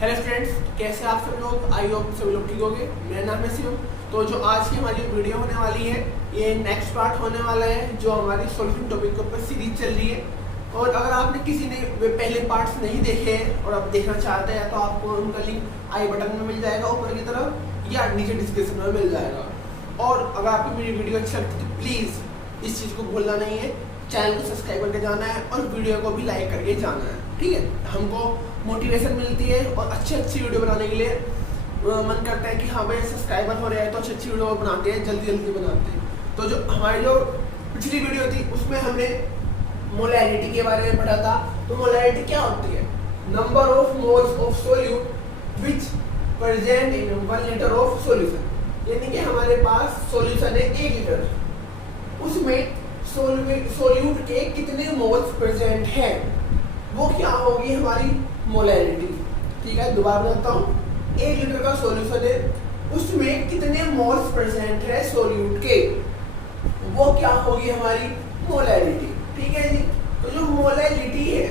Hello friends, कैसे आप सब लोग? आई होप सभी लोग ठीक होंगे। मेरा नाम है शिव। तो जो आज की हमारी वीडियो होने वाली है, ये नेक्स्ट पार्ट होने वाला है जो हमारी सॉल्यूशन टॉपिक के ऊपर सीरीज चल रही है। और अगर आपने किसी ने पहले पार्ट्स नहीं देखे हैं और आप देखना चाहते हैं तो आपको उनका लिंक आई बटन में मिल जाएगा ऊपर की तरफ या नीचे डिस्क्रिप्शन में मिल जाएगा। और अगर आपको मेरी वीडियो अच्छी लगती है तो प्लीज़ इस चीज़ को भूलना नहीं है, चैनल को सब्सक्राइब करके जाना है और वीडियो को भी लाइक करके जाना है, ठीक है। हमको मोटिवेशन मिलती है और अच्छी वीडियो बनाने के लिए मन करता है कि हाँ भाई सब्सक्राइबर हो रहे हैं तो अच्छी वीडियो बनाते हैं, जल्दी बनाते हैं। तो जो हमारी जो पिछली वीडियो थी उसमें हमने मोलैरिटी के बारे में पढ़ा था। तो मोलैरिटी क्या होती है? Number of moles of solute which present in 1 litre of solution. यानी कि हमारे पास सॉल्यूशन है 1 लीटर, उसमें सोल्यूट के कितने मोल्स प्रेजेंट हैं वो क्या होगी हमारी मोलैरिटी। ठीक है, दोबारा बताता हूँ। 1 लीटर का सॉल्यूशन है, उसमें कितने मोल्स प्रेजेंट है सोल्यूट के, वो क्या होगी हमारी मोलैरिटी। ठीक है जी। तो जो मोलैरिटी है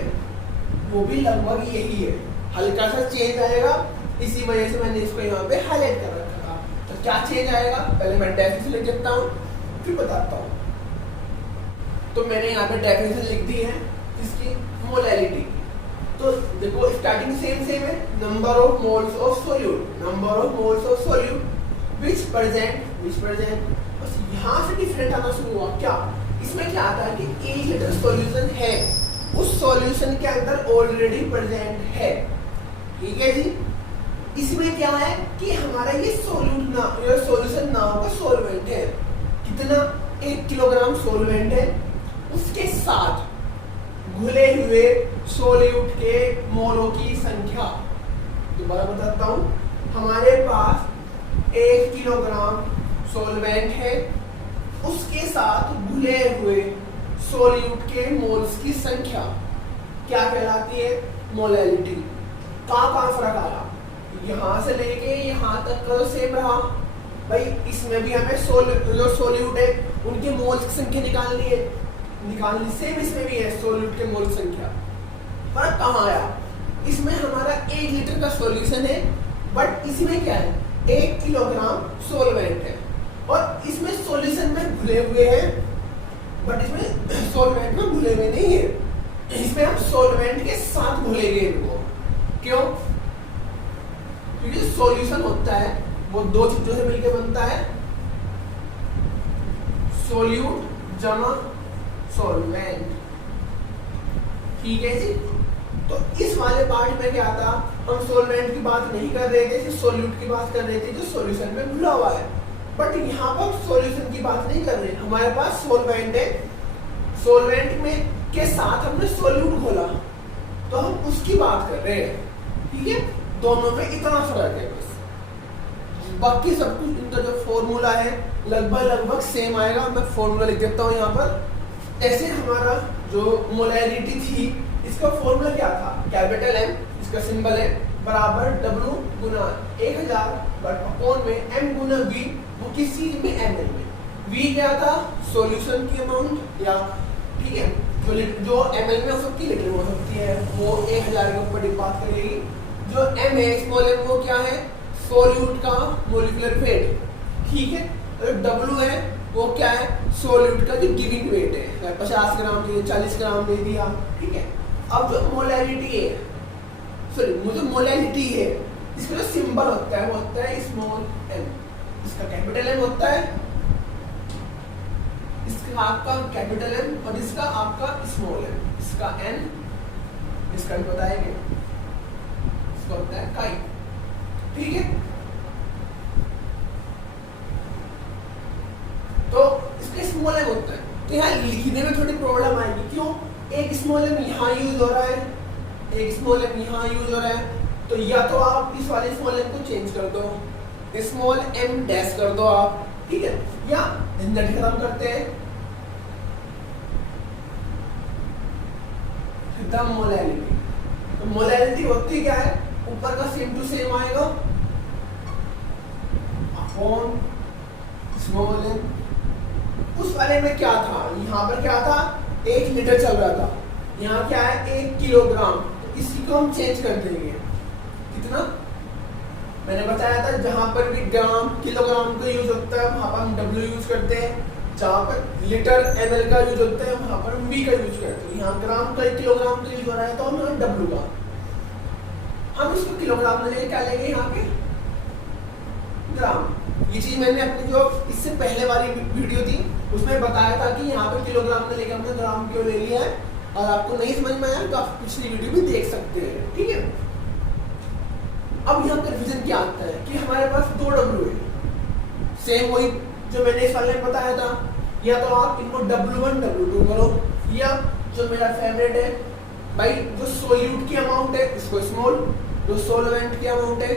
वो भी लगभग यही है, हल्का सा चेंज आएगा, इसी वजह से मैंने इसको यहाँ पे हाईलाइट कर रखा था। तो क्या चेंज आएगा, पहले मैं डेफिनेशन लिख देता हूँ फिर बताता हूँ। तो मैंने यहाँ पे डेफिनेशन लिख दी है इसकी मोलैरिटी। तो देखो स्टार्टिंग सेम है, number of moles of solute, number of moles of solute which present. बस यहाँ से डिफरेंट आना शुरू हुआ। क्या इसमें क्या आता है कि 1 लीटर सॉल्यूशन है, उस सॉल्यूशन के अंदर ऑलरेडी प्रेजेंट है। ठीक है जी। इसमें क्या है कि हमारा ये सॉल्यूशन नाम का सॉल्वेंट है। कितना? 1 किलोग्राम सॉल्वेंट है, उसके साथ घुले हुए सोल्यूट के मोलों की संख्या। दोबारा बताता हूँ, हमारे पास 1 किलोग्राम सॉल्वेंट है, उसके साथ घुले हुए सोल्यूट के मोल्स की संख्या क्या कहलाती है? मोलैरिटी। कहाँ फर्क आया? यहाँ से लेके यहाँ तक का सेम रहा भाई। इसमें भी हमें जो सोल्यूट है उनके मोल्स की संख्या निकालनी सेम इसमें भी है, सोल्यूट के मोल संख्या। फर्क कहाँ आया? इसमें हमारा 1 लीटर का सॉल्यूशन है, बट इसमें क्या है? 1 किलोग्राम सॉल्वेंट है और इसमें सॉल्यूशन में घुले हुए हैं, बट इसमें सॉल्वेंट में घुले हुए नहीं है। इसमें हम सॉल्वेंट के साथ घुलेंगे इनको। क्यों? क्योंकि सॉल्यूशन होता है वो 2 चीजों से मिलकर बनता है, सोल्यूट जमा सॉल्वेंट। ठीक है जी। तो इस वाले पार्ट में क्या था, हम सॉल्वेंट की बात नहीं कर रहे थे, सिर्फ सोल्यूट की बात कर रहे थे जो सॉल्यूशन में घुला हुआ है। बट यहाँ पर सॉल्यूशन की बात नहीं कर रहे, हमारे पास सॉल्वेंट है, सॉल्वेंट में के साथ हमने सोल्यूट घोला तो हम उसकी बात कर रहे हैं। ठीक है, दोनों में इतना फर्क है बस, बाकी सब कुछ इनका जो फॉर्मूला है लगभग सेम आएगा। मैं फॉर्मूला लिख देता हूँ यहाँ पर। ऐसे हमारा जो मोलैरिटी थी इसका फॉर्मूला क्या था? कैपिटल M, इसका सिंबल है बराबर W गुना 1000 बट अपॉन में M गुना V, वो किस चीज में? ml में। V क्या था? सॉल्यूशन की अमाउंट, या ठीक है जो ml में हो सकती है लीटर में हो सकती है, वो 1000 के ऊपर बात करेगी। जो M है स्मॉल m वो क्या है? सोल्यूट का मोलिकुलर वेट। ठीक है। और W है वो क्या है? सोल्यूट का जो गिविंग वेट है, 50 ग्राम दे दिया, 40 ग्राम दे दिया। ठीक है। अब जो मोलैरिटी है, मोलैरिटी है, इसका जो सिंबल होता है वो होता है स्मॉल m, इसका कैपिटल M होता है, इसका आपका कैपिटल M और इसका आपका स्मॉल m, इसका n, इसका भी बताएंगे, इसका होता है काई। ठीक है। तो इसका स्मॉल m होता है, तो यहाँ लिखने में थोड़ी प्रॉब्लम आएगी। क्यों? एक स्मॉल m यहाँ यूज हो रहा है, एक स्मॉल m यहाँ यूज हो रहा है। तो या तो आप इस वाले स्मॉल m को चेंज कर दो, स्मॉल m डैश कर दो आप, ठीक है, या झंझट खत्म करते हैं, एकदम मोलैरिटी। तो मोलैरिटी होती क्या है? ऊपर का सेम टू सेम आएगा अपॉन स्मॉल m। उस वाले में क्या था? यहाँ पर क्या था? 1 लीटर चल रहा था, यहाँ क्या है? 1 किलोग्राम। तो इसी को हम चेंज कर देंगे। कितना मैंने बताया था, जहां पर भी ग्राम किलोग्राम का यूज होता है वहां पर हम डब्ल्यू यूज करते हैं, जहां पर लीटर ml का यूज होता है वहां पर हम v का यूज करते हैं। यहाँ ग्राम का किलोग्राम का यूज हो रहा है तो हम यहाँ डब्ल्यू का, हम इसको किलोग्राम में लेंगे, क्या लेंगे यहाँ पे ग्राम। ये चीज मैंने अपनी जो इससे पहले वाली वीडियो थी उसमें बताया था कि यहाँ पे किलोग्राम में लेके हमने ग्राम क्यों ले लिया है, और आपको नहीं समझ में आया तो आप पिछली वीडियो भी देख सकते हैं, ठीक है। अब यहाँ कन्फ्यूजन क्या आता है कि हमारे पास दो डब्ल्यू है, सेम वही जो मैंने इस वाले में बताया था, या तो आप इनको W1 W2 करो, या जो मेरा फेवरेट है भाई जो सोल्यूट की अमाउंट है इसको स्मॉल, जो सोलवेंट की अमाउंट है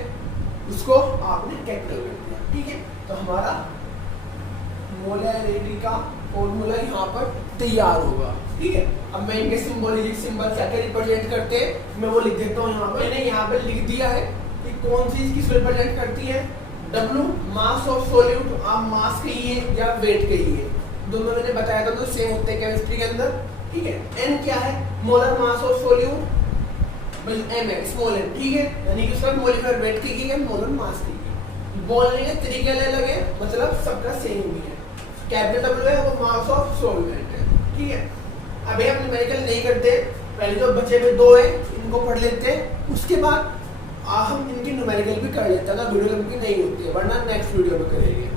उसको आपने कैपिटल कर दिया, ठीक है। तो हमारा मोलैरिटी का फॉर्मूला यहाँ पर तैयार होगा, ठीक है। अब मैं इनके सिंबॉलिक सिंबल क्या क्या रिप्रेजेंट करते हैं मैं वो लिख देता हूँ यहाँ पर। मैंने यहाँ पे लिख दिया है कि कौन सी चीज रिप्रेजेंट करती है, W मास ऑफ सोल्यूट, आप मास कहिए या वेट कहिए, दोनों मैंने बताया था तो सेम होते हैं केमिस्ट्री के अंदर, ठीक है। N क्या है, molar mass of solute, M है स्मॉल n, ठीक है, यानी कि उसका मोलिकुलर वेट की है, मोलर मास की है। बोलने के तरीके अलग है, मतलब सबका सेम ही है। कैपिटल W है वो मास ऑफ सोल्वेंट है, ठीक है। अभी हम न्यूमेरिकल नहीं करते, पहले जो बचे हुए दो है इनको पढ़ लेते हैं, उसके बाद हम इनकी न्यूमेरिकल भी कर लेते हैं अगर वीडियो लंबी नहीं होती है, वरना नेक्स्ट वीडियो में करेंगे।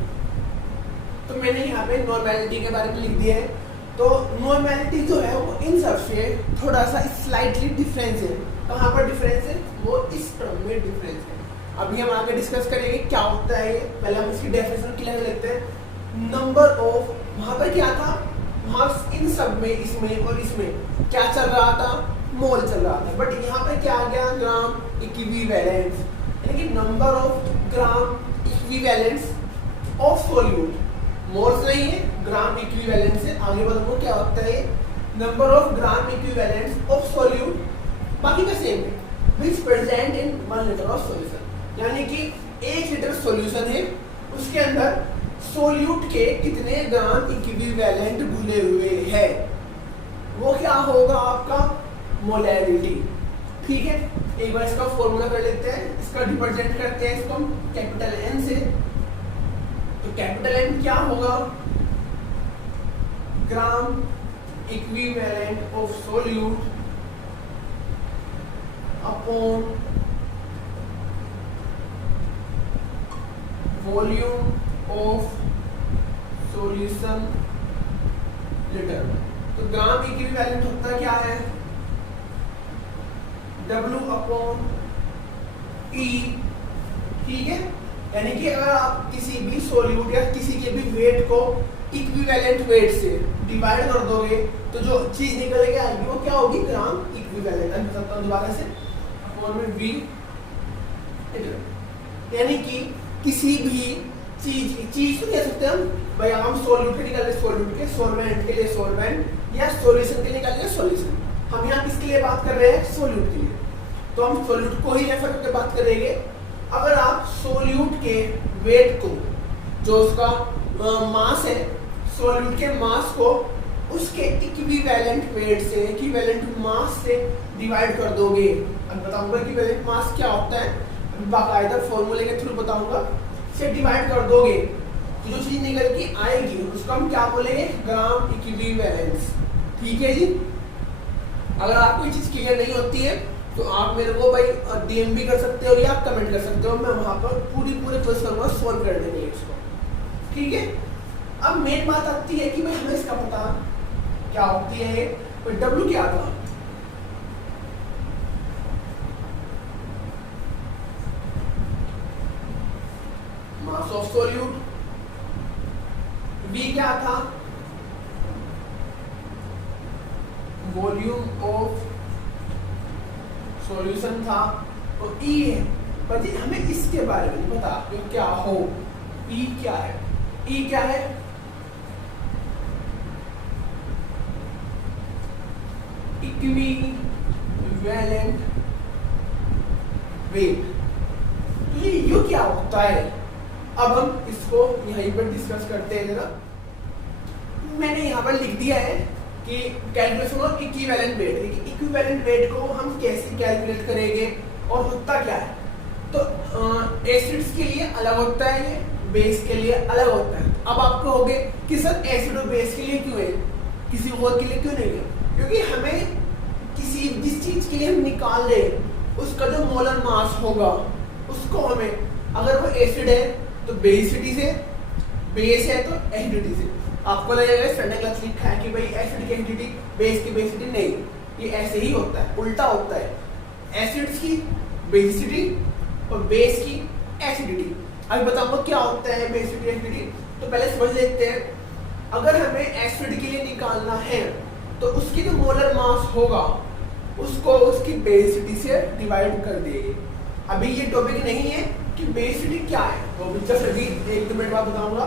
तो मैंने यहाँ पे नॉर्मेलिटी के बारे में लिख दिया है। तो नॉर्मेलिटी जो है वो इन सबसे थोड़ा सा स्लाइटली डिफरेंस है। कहाँ पर डिफरेंस है, वो इस टर्म में डिफरेंस है। अभी हम आगे डिस्कस करेंगे क्या होता है ये, पहले हम इसकी डेफिनेशन क्लियर लेते हैं। नंबर ऑफ, वहां पर क्या था, वहां इन सब में इसमें और इसमें क्या चल रहा था, मोल चल रहा था, बट यहाँ पे क्या आ गया, ग्राम इक्विवेलेंस, यानी कि number of gram equivalence of solute, moles नहीं है, ग्राम इक्विवेलेंस से आगे बढ़ो क्या होता है, number of gram equivalence of solute, बाकी का सेम है, which present in 1 litre of solution, यानी कि 1 लीटर सॉल्यूशन है उसके अंदर सोल्यूट के कितने ग्राम इक्विवेलेंट घुले हुए हैं, वो क्या होगा आपका मोलैरिटी, ठीक है। एक बार इसका फॉर्मूला कर लेते हैं, इसका रिप्रेजेंट करते हैं इसको हम कैपिटल N से। तो कैपिटल N क्या होगा, gram equivalent of solute upon volume of solution litre. तो ग्राम इक्विवेलेंट होता क्या है, W अपॉन E, ठीक है। यानी कि अगर आप किसी भी सोल्यूट या किसी के भी वेट को इक्विवेलेंट वेट से डिवाइड कर दोगे तो जो चीज निकल के आएगी वो क्या होगी, ग्राम इक्विवेलेंट। मैं बताता हूँ दोबारा से, अपॉन में V लीटर, यानी कि किसी भी चीज तो कह सकते हैं हम भाई, हम सोल्यूट के निकाल रहे सोल्यूट के, सोलवेंट के लिए सोलवेंट, या सॉल्यूशन के लिए निकाल रहे सोल्यूशन। हम यहाँ किसके लिए बात कर रहे हैं, सोल्यूट के लिए, तो हम सोल्यूट को ही रेफर करके बात करेंगे। अगर आप सोल्यूट के वेट को, जो उसका मास है, सोल्यूट के मास को उसके इक्विवेलेंट वेट से, इक्विवेलेंट मास से डिवाइड कर दोगे, अब बताऊंगा इक्विवेलेंट मास क्या होता है, बाकायदा फॉर्मूले के थ्रू बताऊंगा, से डिवाइड कर दोगे तो जो चीज निकल के आएगी उसको हम क्या बोलेंगे, ग्राम इक्विवेलेंस, ठीक है जी। अगर आपको ये चीज क्लियर नहीं होती है तो आप मेरे को भाई DM भी कर सकते हो या कमेंट कर सकते हो, मैं वहां पर पूरी कोशिश करूंगा सॉल्व कर देंगे इसको, ठीक है। अब मेन बात आती है कि भाई हमें इसका पता क्या होती है, तो W क्या था, मास ऑफ सोल्यूट, V क्या था, वॉल्यूम ऑफ सॉल्यूशन था, और E है, पर जी हमें इसके बारे में नहीं पता कि क्या हो, E क्या है, E क्या है, इक्विवेलेंट वेट, ये U क्या होता है। अब हम इसको यहीं पर डिस्कस करते हैं जरा। मैंने यहाँ पर लिख दिया है कि calculation of equivalent weight, equivalent weight को हम कैसे कैलकुलेट करेंगे और होता क्या है। तो एसिड्स के लिए अलग होता है, ये बेस के लिए अलग होता है। अब आप कहोगे कि सर एसिड और बेस के लिए क्यों है, किसी और के लिए क्यों नहीं है? क्योंकि हमें किसी जिस चीज के लिए हम निकाल रहे हैं उसका जो मोलर मास होगा उसको हमें, अगर वो एसिड है तो बेसिटी से, बेस है तो एसिडिटी से। आपको लगेगा संडे क्लास लिखा है कि भाई एसिड की एसिडिटी बेस की बेसिटी, नहीं, ये ऐसे ही होता है, उल्टा होता है। एसिड्स की बेसिटी और बेस की एसिडिटी। अभी बताऊंगा क्या होता है बेसिटी एसिडिटी। तो पहले समझ लेते हैं, अगर हमें एसिड के लिए निकालना है तो उसकी जो मोलर मास होगा उसको उसकी बेसिटी से डिवाइड कर देंगे। अभी ये टॉपिक नहीं है कि बेसिटी क्या है, वो भी जस्ट अभी 1-2 मिनट बाद बताऊंगा।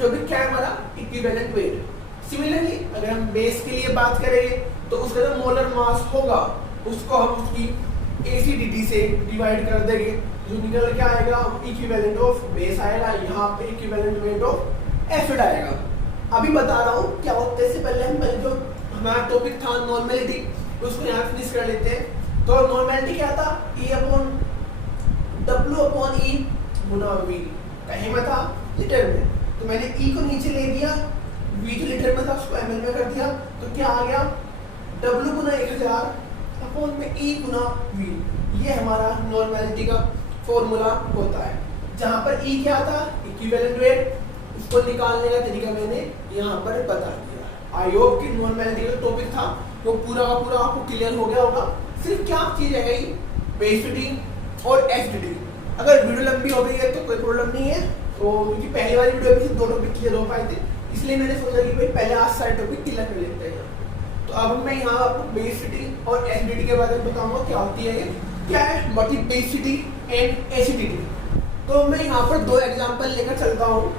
टॉपिक क्या है हमारा, इक्विवेलेंट वेट। सिमिलरली अगर हम बेस के लिए बात करेंगे तो उसका जो मोलर मास होगा उसको हम उसकी एसिडिटी से डिवाइड कर देंगे, जो निकल के आएगा इक्विवेलेंट ऑफ बेस आएगा, यहाँ पे इक्विवेलेंट वेट ऑफ एसिड आएगा। अभी बता रहा हूँ क्या होता है, इससे पहले हम जो हमारा टॉपिक था नॉर्मेलिटी उसको यहाँ फिनिश कर लेते हैं। तो नॉर्मेलिटी क्या था, E/W/E गुना V। कहीं में था लीटर में, तो मैंने E को नीचे ले दिया, V जो लीटर में था उसको ml में कर दिया, तो क्या आ गया W गुना 1000/E गुना V। ये हमारा नॉर्मेलिटी का फॉर्मूला होता है, जहाँ पर E क्या था, इक्विवेलेंट वेट। इसको निकालने का तरीका मैंने यहाँ पर बता दिया। आई होप कि नॉर्मेलिटी का टॉपिक था वो पूरा का पूरा आपको क्लियर हो गया होगा। सिर्फ क्या चीज है गई, बेसिटी और एसिडिटी। अगर वीडियो लंबी हो गई है तो कोई प्रॉब्लम नहीं है, तो क्योंकि पहली वाली वीडियो में सिर्फ 2 टॉपिक क्लियर हो पाए थे, इसलिए मैंने सोचा कि भाई पहले आज सारे टॉपिक क्लियर कर लेते हैं। तो अब मैं यहाँ आपको बेसिटी और एसिडिटी के बारे में बताऊंगा क्या होती है, ये क्या है, what is basicity and acidity. तो मैं यहाँ पर 2 एग्जाम्पल लेकर चलता हूँ।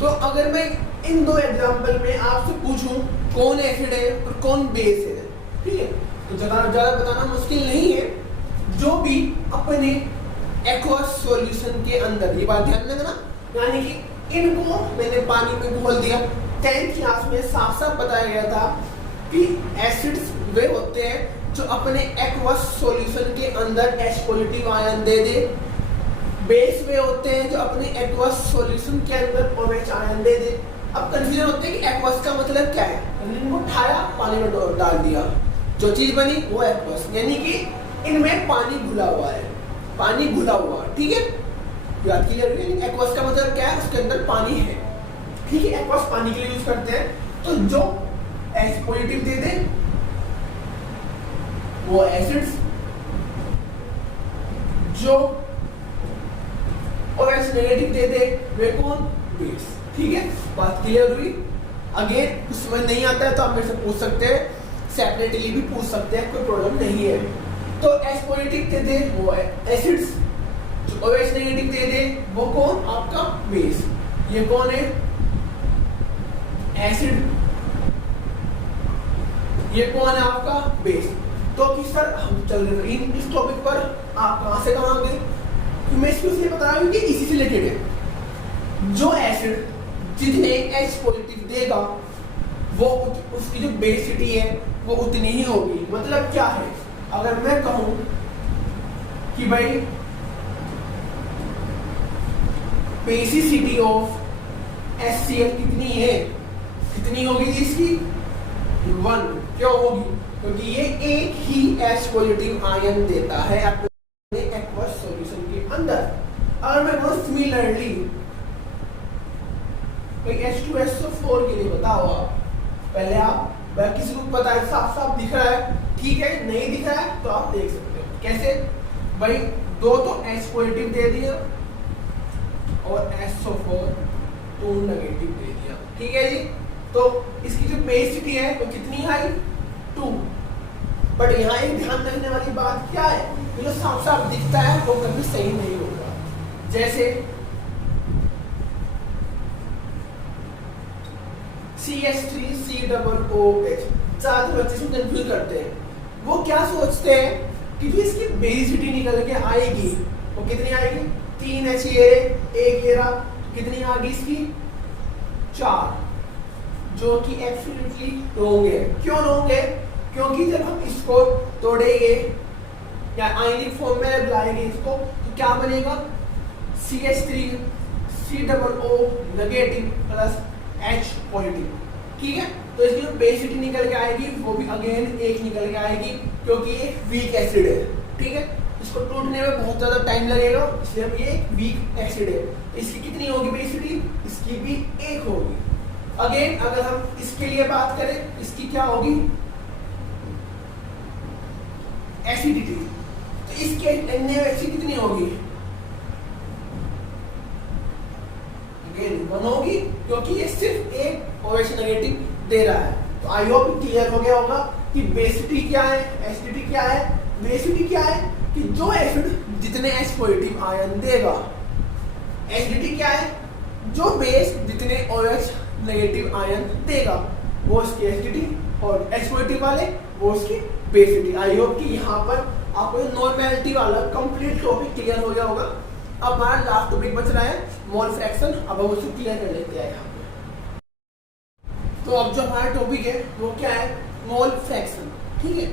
तो अगर मैं इन 2 एग्जाम्पल में आपसे पूछूं कौन एसिड है और कौन बेस है, ठीक है, तो ज्यादा बताना मुश्किल नहीं है। जो भी अपने एक्वस सॉल्यूशन के अंदर, ये बात ध्यान रखना, यानी कि इनको मैंने पानी में घोल दिया। 10th क्लास में साफ साफ बताया गया था कि एसिड्स वे होते हैं जो अपने एक्वस सॉल्यूशन के अंदर H पॉजिटिव आयन दे दे। बेस वे होते हैं जो अपने एक्वस सॉल्यूशन के अंदर OH आयन दे दे। अब कंफ्यूजन होते हैं कि एक्वस का मतलब क्या है, इनको उठाया पानी में डाल दिया, जो चीज बनी वो एक्वस, यानी कि इनमें पानी घुला हुआ है, पानी घुला हुआ, ठीक है, याद क्लियर है। एक्वस का मतलब क्या है, उसके अंदर पानी है, ठीक है, एक्वस पानी के लिए यूज करते हैं। तो जो H पॉजिटिव दे दे वो एसिड्स, जो OH नेगेटिव दे दे वे कौन, बेस, ठीक है, बात क्लियर हुई। अगेन कुछ समझ नहीं आता है तो आप मेरे से पूछ सकते हैं, सेपरेटली भी पूछ सकते हैं, कोई प्रॉब्लम नहीं है। तो H पॉजिटिव दे दे वो है एसिड्स, जो OH नेगेटिव दे दे वो कौन, आपका बेस। ये कौन है, एसिड, ये कौन है आपका बेस। तो कि सर हम चल रहे हैं इस टॉपिक पर, आप कहां से कहां गए, तो मैं इसलिए बता रहा हूं कि इसी से रिलेटेड है। जो एसिड जितने H पॉजिटिव देगा वो उसकी जो बेसिटी है वो उतनी ही होगी। मतलब क्या है, अगर मैं कहूं कि भाई बेसिसिटी ऑफ HCl कितनी है, कितनी होगी इसकी, 1। क्यों होगी, क्योंकि ये एक ही H पॉजिटिव आयन देता है अपने एक्वस सॉल्यूशन के अंदर। अगर मैं कहूं सिमिलरली H2SO4 के लिए बताओ आप, पहले आप, किसी को पता है, साफ साफ दिख रहा है, ठीक है, नहीं दिख रहा है तो आप देख सकते हो कैसे, भाई 2 तो H पॉजिटिव दे दिया और SO4 2 नेगेटिव दे दिया, ठीक है जी। तो इसकी जो बेसिटी है वो कितनी आई, 2। बट यहाँ एक ध्यान रखने वाली बात क्या है, जो साफ साफ दिखता है वो कभी सही नहीं होगा। जैसे CH3COOH, ज्यादा बच्चे से कंफ्यूज करते हैं। वो क्या सोचते हैं कि जो इसकी बेसिटी निकल के आएगी वो कितनी आएगी, 3H एक ये रहा, कितनी आ गई इसकी 4, जो कि एब्सोल्युटली रॉन्ग है। क्यों रॉन्ग है? क्योंकि जब हम इसको तोड़ेंगे या आयनिक फॉर्म में लाएंगे इसको तो क्या बनेगा, CH3 COO negative plus H positive. ठीक है, तो इसकी जो बेसिटी निकल के आएगी वो भी अगेन एक निकल के आएगी, क्योंकि ये वीक एसिड है। ठीक है, इसको टूटने में बहुत ज्यादा टाइम लगेगा, इसलिए हम ये वीक एसिड है। इसकी कितनी होगी बेसिटी, इसकी भी एक होगी। अगेन अगर हम इसके लिए बात करें, इसकी क्या होगी एसिडिटी, तो इसके NaOH कितनी होगी, अगेन 1 होगी, क्योंकि ये सिर्फ एक OH नेगेटिव दे रहा है। तो आई होप क्लियर हो गया होगा कि बेसिटी क्या है, एसिडिटी क्या है। बेसिटी क्या है कि जो एसिड जितने H पॉजिटिव आयन देगा, एसिडिटी क्या है, जो बेस जितने OH नेगेटिव आयन देगा वो उसकी एसिडिटी, और H पॉजिटिव वाले वो उसकी बेसिटी। आई होप कि यहाँ पर आपको नॉर्मेलिटी वाला कंप्लीट टॉपिक क्लियर हो गया होगा। अब हमारा लास्ट टॉपिक बच रहा है मोल फ्रैक्शन, अब हम उसे क्लियर कर लेते हैं यहाँ पे। तो अब जो हमारा टॉपिक है वो क्या है, मोल फ्रैक्शन। ठीक है,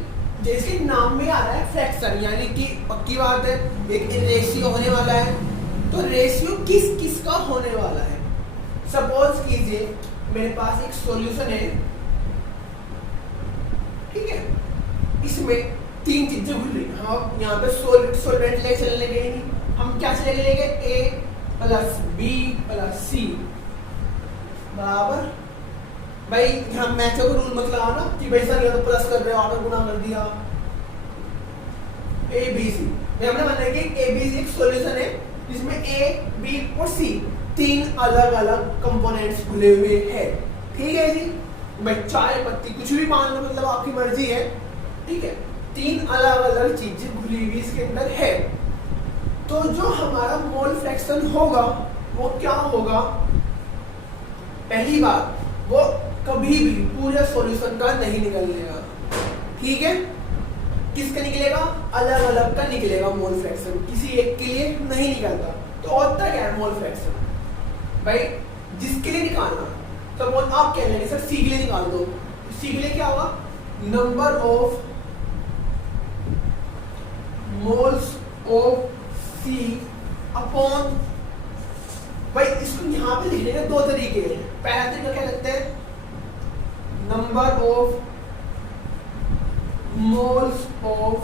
जैसे नाम में आ रहा है फ्रैक्शन, यानी कि पक्की बात है एक रेशियो होने वाला है। तो रेशियो किस किस का होने वाला है, सपोज कीजिए मेरे पास एक सॉल्यूशन है, ठीक है, इसमें 3 चीजें घुल रही। हम यहाँ पे सॉल्वेंट ले चलने गए नहीं, हम क्या चले लेंगे A plus B plus C बराबर, भाई हम मैथों को रूल मत लगाना कि भाई सर ये तो प्लस कर रहे हो आपने गुना कर दिया, ABC। हमने माना कि ABC एक सॉल्यूशन है जिसमें A, B और C 3 अलग अलग कंपोनेंट्स घुले हुए हैं। ठीक है जी, भाई चाय पत्ती कुछ भी मान लो, मतलब आपकी मर्जी है। ठीक है, 3 अलग अलग चीजें घुली हुई इसके अंदर है। तो जो हमारा मोल फ्रैक्शन होगा वो क्या होगा, पहली बात वो कभी भी पूरे सॉल्यूशन का नहीं निकलेगा। ठीक है, किसका निकलेगा, अलग अलग का निकलेगा मोल फ्रैक्शन, किसी एक के लिए नहीं निकलता। तो होता क्या है मोल फ्रैक्शन, भाई जिसके लिए निकालना, सपोज आप कह लेंगे सर C के लिए निकाल दो, C के लिए क्या होगा, number of moles of C upon, भाई इसको यहाँ पे लिखने के 2 तरीके हैं। पहला तरीका क्या लगता है, number of moles of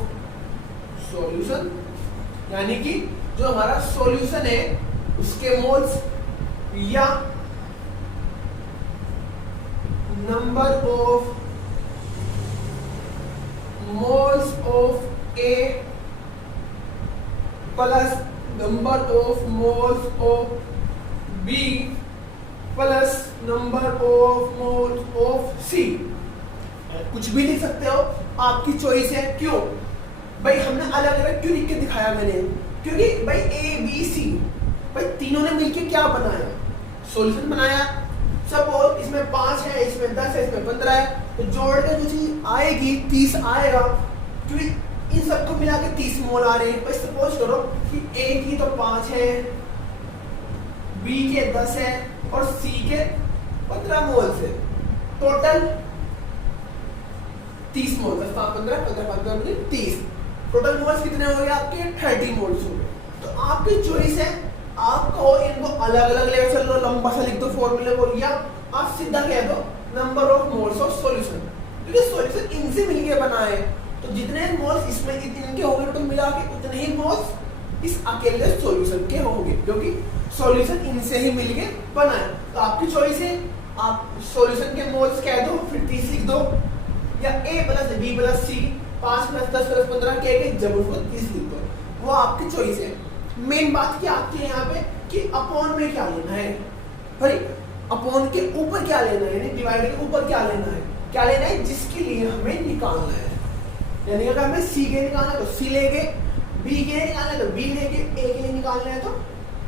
solution, यानी कि जो हमारा सॉल्यूशन है उसके मोल्स, या number of moles of A plus number of moles of B plus number of moles of C। कुछ भी लिख सकते हो, आपकी चॉइस है। क्यों भाई हमने अलग अलग क्यों लिख के दिखाया मैंने, क्योंकि भाई A B C भाई तीनों ने मिलके क्या बनाया, सॉल्यूशन बनाया। सपोज इसमें 5 है, इसमें 10 है, इसमें 15 है, तो जोड़ के जो चीज आएगी 30 आएगा, क्योंकि इन सबको मिला के 30 मोल आ रहे हैं। सपोज करो कि A की तो 5 है, B के 10 है और C के 15 मोल से, टोटल 30 मोल, 15 30, टोटल मोल्स कितने हो गए आपके, 30 मोल्स हो गए। तो आपकी चॉइस है, आपको इनको अलग अलग लेकर चल लो, लंबा सा लिख दो फॉर्मूले को, या आप सीधा कह दो number of moles of solution, क्योंकि सॉल्यूशन इनसे मिलके बना है। तो जितने मोल्स इसमें इनके होंगे टोटल मिला के, उतने ही मोल्स इस अकेले सॉल्यूशन के होंगे, क्योंकि सॉल्यूशन इनसे ही मिलके बना है। तो आपकी चॉइस है, आप सॉल्यूशन के मोल्स कह दो फिर 30 लिख दो, या A plus B plus C 5 plus 10 plus 15 कह के जब उसको 30 लिख दो, वो आपकी चॉइस है। मेन बात क्या आपकी है यहाँ पे कि अपॉन में क्या लेना है, भाई अपॉन के ऊपर क्या लेना है, यानी डिवाइड के ऊपर क्या लेना है, जिसके लिए हमें निकालना है। यानी अगर हमें C के निकालना है तो C लेंगे, B के लिए निकालना है तो B लेंगे, A के लिए निकालना है तो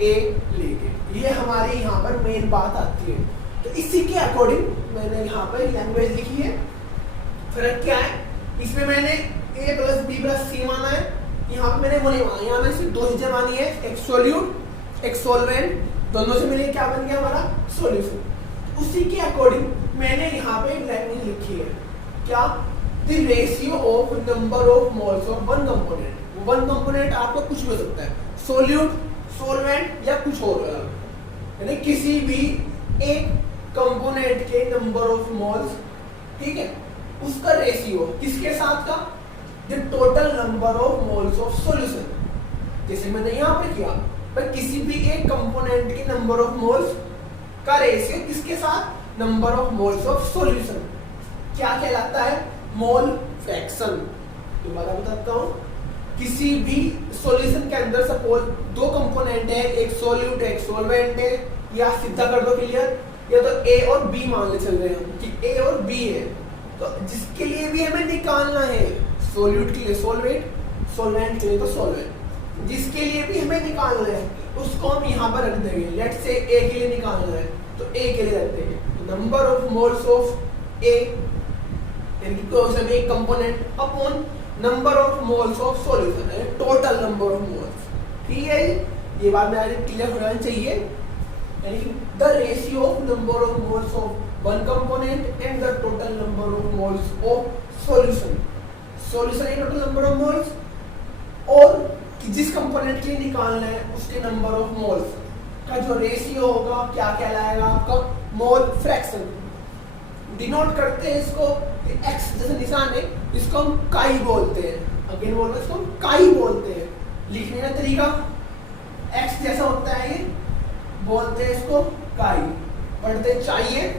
A लेंगे। ये हमारे यहाँ पर मेन बात आती है। तो इसी के अकॉर्डिंग मैंने यहाँ पर लैंग्वेज लिखी है। फर्क क्या है, इसमें मैंने ए प्लस बी प्लस सी माना है, यहाँ पे मैंने वो नहीं माना, यहाँ मैंने सिर्फ दो चीजें मानी है, एक सोल्यूट एक सोलवेंट, दोनों से मिले क्या बन गया हमारा सॉल्यूशन। उसी के अकॉर्डिंग मैंने यहाँ पे एक लाइन लिखी है, क्या, the ratio of number of moles of one component. One component आपको कुछ भी हो सकता है, सोल्यूट, सोलवेंट या कुछ और, यानी किसी भी एक कंपोनेंट के नंबर ऑफ मोल्स, ठीक है, उसका रेशियो किसके साथ का, the total number of moles of solution. जैसे मैंने यहाँ पे किया, पर किसी भी एक कंपोनेंट के नंबर ऑफ मोल्स का रेशियो किसके साथ, number of moles of solution, क्या कहलाता है, मोल फ्रैक्शन। दोबारा बताता हूँ, किसी भी सॉल्यूशन के अंदर सपोज दो कंपोनेंट है, एक सोल्यूट एक सोलवेंट है, या सीधा कर दो क्लियर, या तो ए और बी मान ले चल रहे हैं कि ए और बी है, तो जिसके लिए भी हमें निकालना है, सोल्यूट के लिए सोलवेंट, सोलवेंट के लिए तो सोलवेंट, जिसके लिए भी हमें निकालना है उसको हम यहाँ पर रख देंगे। लेट से ए के लिए निकालना है तो ए के लिए रख देंगे नंबर ऑफ मोल्स ऑफ ए, यानी कि एक component upon number of moles of solution है, टोटल नंबर ऑफ मोल्स। ठीक है, ये बात में आज क्लियर होना चाहिए, यानी कि the ratio of number of moles of one component and the total number of moles of solution. Solution है टोटल नंबर ऑफ मोल्स, और कि जिस कंपोनेंट के लिए निकालना है उसके नंबर ऑफ मोल्स का जो रेशियो होगा क्या कहलाएगा आपका, मोल फ्रैक्शन। डिनोट करते हैं इसको, एक्स जैसे निशान है, इसको हम काई बोलते हैं, अगेन बोल रहे हैं इसको हम काई बोलते हैं। लिखने का तरीका एक्स जैसा होता है, ये बोलते हैं इसको काई। पढ़ते चाहिए,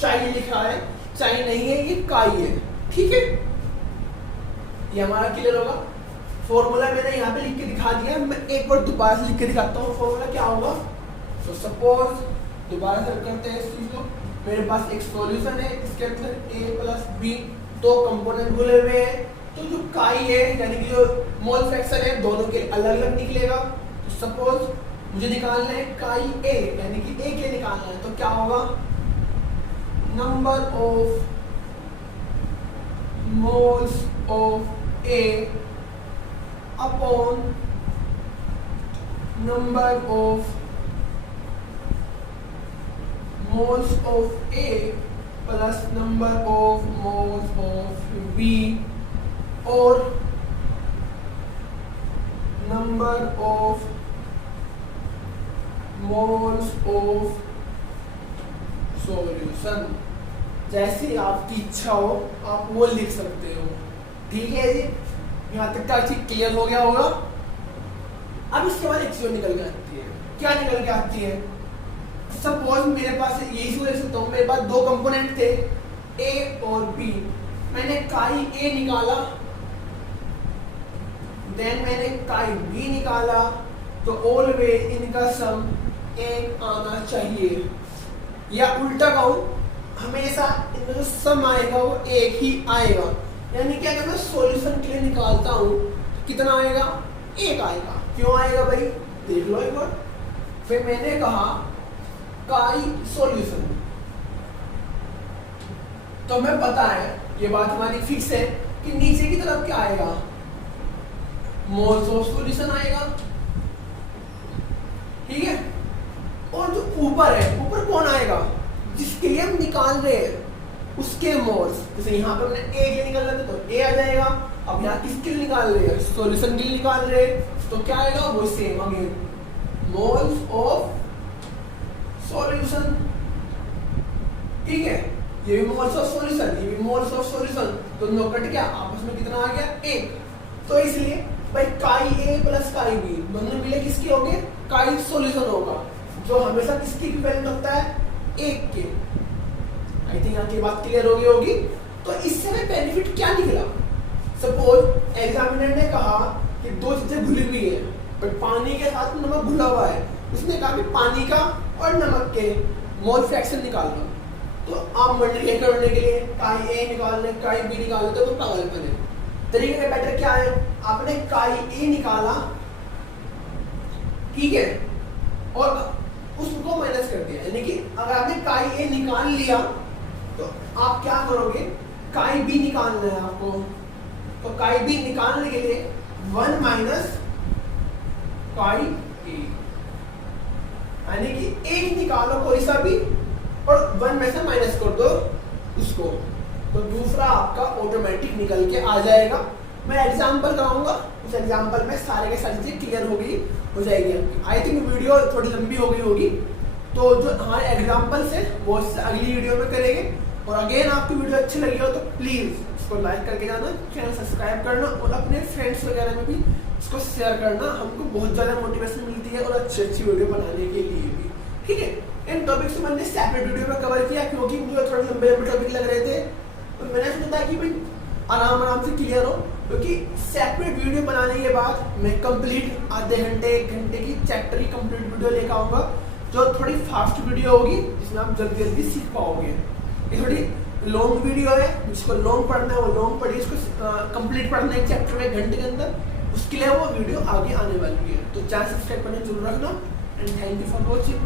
चाई लिखा है, चाई नहीं है, ये काई है। ठीक है, ये हमारा क्लियर होगा। फॉर्मूला मैंने यहाँ पे लिख के दिखा दिया, मैं एक बार दोबारा से लिख के दिखाता हूँ फॉर्मूला क्या होगा। तो सपोज दोबारा से करते हैं इस चीज को, मेरे पास एक सॉल्यूशन है, इसके अंदर a प्लस बी दो कंपोनेंट बोले हुए हैं, तो जो काई है यानी कि जो मोल फ्रैक्शन है दोनों के अलग अलग निकलेगा। तो सपोज मुझे निकालना है काई a, यानी कि a के निकालना है, तो क्या होगा, number of moles of a upon number of moles of A plus number of moles of B और number of moles of solution। जैसी आपकी इच्छा हो आप वो लिख सकते हो। ठीक है जी, यहाँ तक का चीज क्लियर हो गया होगा। अब इसके बाद एक चीज निकल के आती है, क्या निकल के आती है, सपोज मेरे पास यही ले सकता हूँ, मेरे पास दो कंपोनेंट थे ए और बी, मैंने काई ए निकाला, देन मैंने काई बी निकाला, तो ऑलवेज इनका सम एक आना चाहिए, या उल्टा कहूं हमेशा इनका जो सम आएगा वो एक ही आएगा। यानी कि अगर मैं सॉल्यूशन के लिए निकालता हूँ कितना आएगा, एक आएगा। क्यों आएगा भाई, देख लो एक बार। फिर मैंने कहा काई सॉल्यूशन, तो हमें पता है ये बात हमारी फिक्स है कि नीचे की तरफ क्या आएगा, मोल्स ऑफ सॉल्यूशन आएगा। ठीक है, और जो ऊपर है, ऊपर कौन आएगा, जिसके लिए हम निकाल रहे हैं उसके मोल्स। जैसे यहाँ पर हमने ए के लिए निकालना था तो ए आ जाएगा। अब यहाँ किसके लिए निकाल रहे हैं, सॉल्यूशन के लिए निकाल रहे हैं, तो क्या आएगा, वो same again moles of solution. ठीक है, ये भी मोल्स ऑफ सॉल्यूशन, ये भी मोल्स ऑफ सॉल्यूशन, दोनों कट गया, आपस में कितना आ गया, एक। तो इसलिए भाई काई ए प्लस काई बी दोनों मिले किसके होंगे, काई सॉल्यूशन होगा, जो हमेशा किसकी इक्विवेलेंट होता है, एक के। आई थिंक यहाँ की बात क्लियर हो गई होगी। तो इससे हमें बेनिफिट क्या निकला, सपोज एग्जामिनर ने कहा कि दो चीजें घुली हुई है, बट पानी के साथ नमक घुला हुआ है, उसने कहा कि पानी का और नमक के मोल फ्रैक्शन निकाल लो। तो आप मल्टीप्लाई करने के लिए काई ए निकालने काई बी निकालने तो वो पागलपन है। तरीके का बेटर क्या है, आपने काई ए निकाला, ठीक है, और उसको माइनस कर दिया, यानी कि अगर आपने काई ए निकाल लिया तो आप क्या करोगे, काई बी निकालना है आपको, तो काई बी निकालने के लिए 1 माइनस काई ए, यानी कि एक निकालो कोई सा भी और 1 में से माइनस कर दो उसको, तो दूसरा आपका ऑटोमेटिक निकल के आ जाएगा। मैं एग्जांपल कराऊंगा, उस एग्जांपल में सारे के सारी चीज़ क्लियर हो जाएगी आपकी। आई थिंक वीडियो थोड़ी लंबी हो गई होगी, तो जो हमारे एग्जांपल्स है वो अगली वीडियो में करेंगे। और अगेन आपकी वीडियो अच्छी लगी हो तो प्लीज़ इसको लाइक करके जाना, चैनल सब्सक्राइब करना और अपने फ्रेंड्स वगैरह में भी इसको शेयर करना। हमको बहुत ज़्यादा मोटिवेशन मिलती है और अच्छी वीडियो बनाने के लिए भी, ठीक है। इन टॉपिक्स को मैंने सेपरेट वीडियो में कवर किया क्योंकि मुझे थोड़े लंबे टॉपिक लग रहे थे, तो मैंने सोचा कि भाई आराम से क्लियर हो, क्योंकि सेपरेट वीडियो बनाने के बाद मैं कंप्लीट आधे घंटे 1 घंटे की चैप्टर की कंप्लीट वीडियो लेकर आऊँगा, जो थोड़ी फास्ट वीडियो होगी जिसमें आप जल्दी सीख पाओगे। ये थोड़ी लॉन्ग वीडियो है, जिसको लॉन्ग पढ़ना है वो लॉन्ग पढ़िए, इसको कंप्लीट पढ़ना है एक चैप्टर में 1 घंटे के अंदर, उसके लिए वो वीडियो आगे आने वाली है। तो चैनल सब्सक्राइब करना जरूर रखना and thank you for watching.